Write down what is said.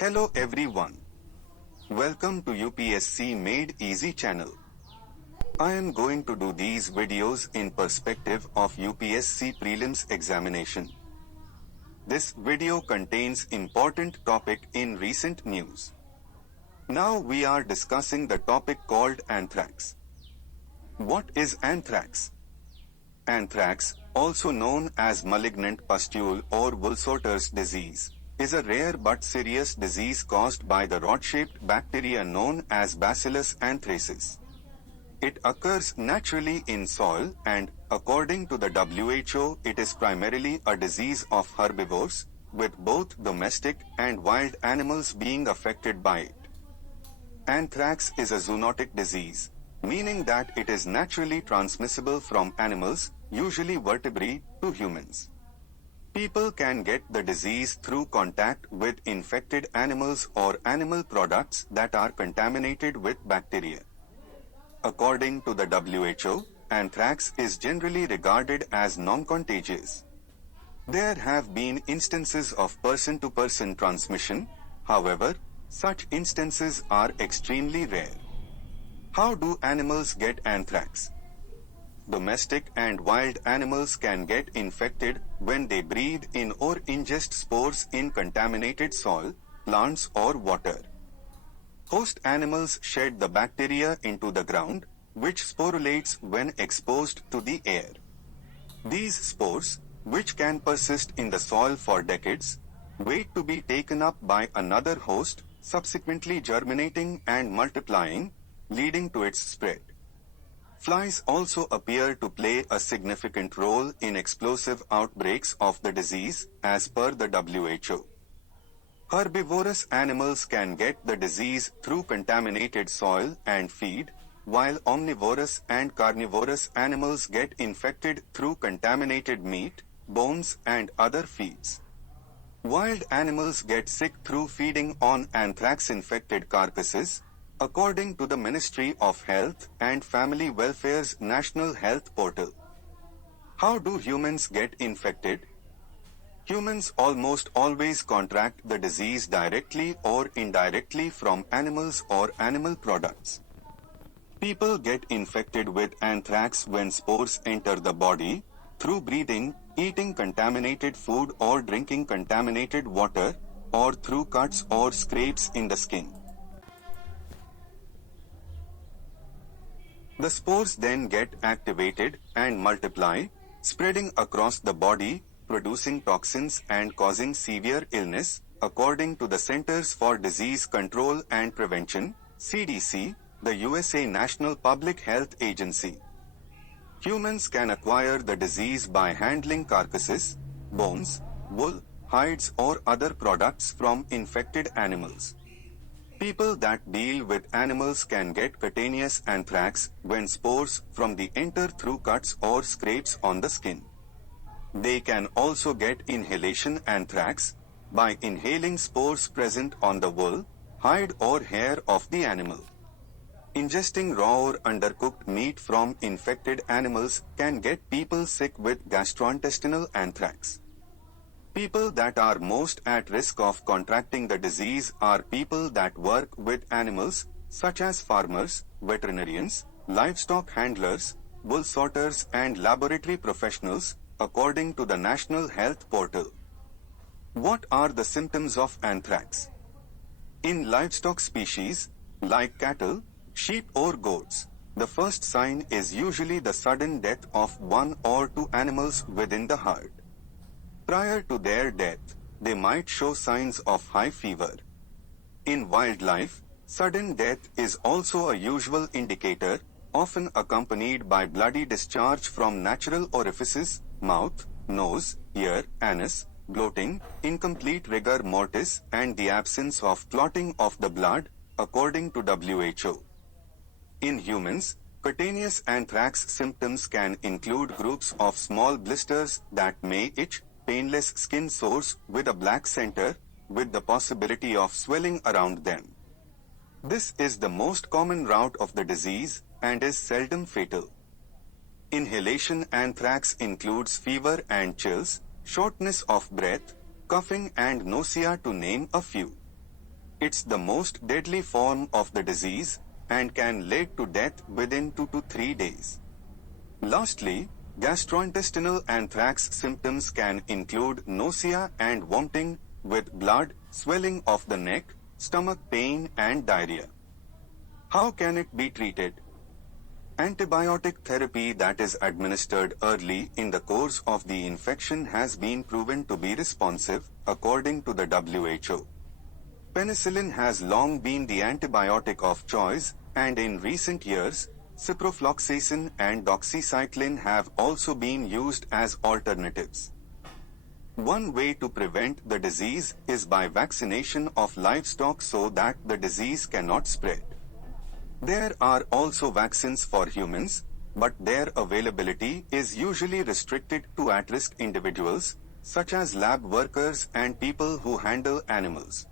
Hello everyone. Welcome to UPSC Made Easy channel. I am going to do these videos in perspective of UPSC prelims examination. This video contains important topic in recent news. Now we are discussing the topic called anthrax. What is anthrax? Anthrax, also known as malignant pustule or Woolsotter's disease, is a rare but serious disease caused by the rod-shaped bacteria known as Bacillus anthracis. It occurs naturally in soil and, according to the WHO, it is primarily a disease of herbivores, with both domestic and wild animals being affected by it. Anthrax is a zoonotic disease, meaning that it is naturally transmissible from animals, usually vertebrates, to humans. People can get the disease through contact with infected animals or animal products that are contaminated with bacteria. According to the WHO, anthrax is generally regarded as non-contagious. There have been instances of person-to-person transmission, however, such instances are extremely rare. How do animals get anthrax? Domestic and wild animals can get infected when they breathe in or ingest spores in contaminated soil, plants or water. Host animals shed the bacteria into the ground, which sporulates when exposed to the air. These spores, which can persist in the soil for decades, wait to be taken up by another host, subsequently germinating and multiplying, leading to its spread. Flies also appear to play a significant role in explosive outbreaks of the disease, as per the WHO. Herbivorous animals can get the disease through contaminated soil and feed, while omnivorous and carnivorous animals get infected through contaminated meat, bones and other feeds. Wild animals get sick through feeding on anthrax-infected carcasses, according to the Ministry of Health and Family Welfare's National Health Portal. How do humans get infected? Humans almost always contract the disease directly or indirectly from animals or animal products. People get infected with anthrax when spores enter the body, through breathing, eating contaminated food or drinking contaminated water, or through cuts or scrapes in the skin. The spores then get activated and multiply, spreading across the body, producing toxins and causing severe illness, according to the Centers for Disease Control and Prevention, CDC, the USA National Public Health Agency. Humans can acquire the disease by handling carcasses, bones, wool, hides or other products from infected animals. People that deal with animals can get cutaneous anthrax when spores from the enter through cuts or scrapes on the skin. They can also get inhalation anthrax by inhaling spores present on the wool, hide or hair of the animal. Ingesting raw or undercooked meat from infected animals can get people sick with gastrointestinal anthrax. People that are most at risk of contracting the disease are people that work with animals, such as farmers, veterinarians, livestock handlers, wool sorters and laboratory professionals, according to the National Health Portal. What are the symptoms of anthrax? In livestock species, like cattle, sheep or goats, the first sign is usually the sudden death of one or two animals within the herd. Prior to their death, they might show signs of high fever. In wildlife, sudden death is also a usual indicator, often accompanied by bloody discharge from natural orifices, mouth, nose, ear, anus, bloating, incomplete rigor mortis and the absence of clotting of the blood, according to WHO. In humans, cutaneous anthrax symptoms can include groups of small blisters that may itch, painless skin sores with a black center, with the possibility of swelling around them. This is the most common route of the disease and is seldom fatal. Inhalation anthrax includes fever and chills, shortness of breath, coughing and nausea to name a few. It's the most deadly form of the disease and can lead to death within 2 to 3 days. Lastly, gastrointestinal anthrax symptoms can include nausea and vomiting with blood, swelling of the neck, stomach pain and diarrhea. How can it be treated? Antibiotic therapy that is administered early in the course of the infection has been proven to be responsive, according to the WHO. Penicillin has long been the antibiotic of choice, and in recent years, ciprofloxacin and doxycycline have also been used as alternatives. One way to prevent the disease is by vaccination of livestock so that the disease cannot spread. There are also vaccines for humans, but their availability is usually restricted to at-risk individuals, such as lab workers and people who handle animals.